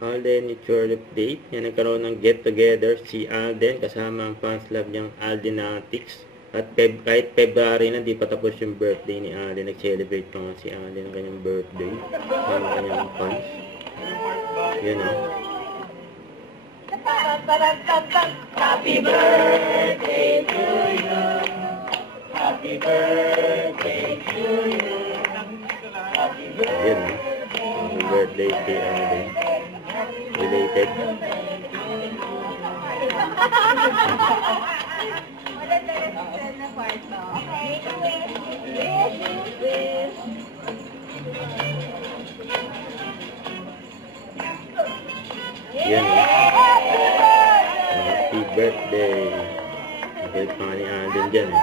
Alden Nature Update. Yan, nagkaroon ng get-together si Alden kasama ang fans club niyang Aldenatics. At kahit February na, di pa tapos yung birthday ni Alden. Nag-celebrate pa nga si Alden ng kanyang birthday. Ng kanyang fans. Yan o. Happy birthday to you. Happy birthday to you. Yan o. Happy birthday kay Alden. Related. Yan o. Happy birthday. Nagkalit pa nga ni Alden dyan eh.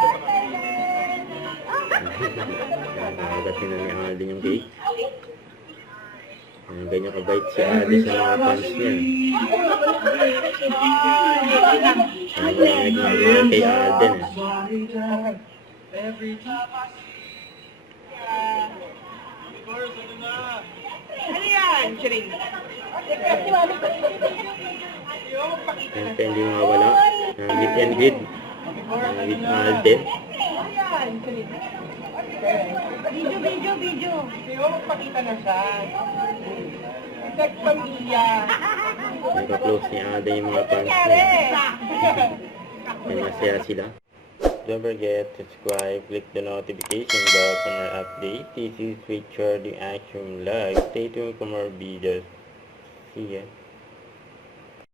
Nakagatin na ni Alden yung cake. Ganyan kabait si Alden sa mga fans niya. Nagmamahal kay Alden eh. Ano yan, Chiring? Siyempre hindi mawala ng meet and greet with Alden. Video. Hindi mo magpakita na siya. Nagpamilya. Nagka-close ni Alden yung mga fans niya. Kaya masaya sila. Don't forget to subscribe, click the notification bell for more updates. This is Richard the Action Live. Stay tuned for more videos. See ya.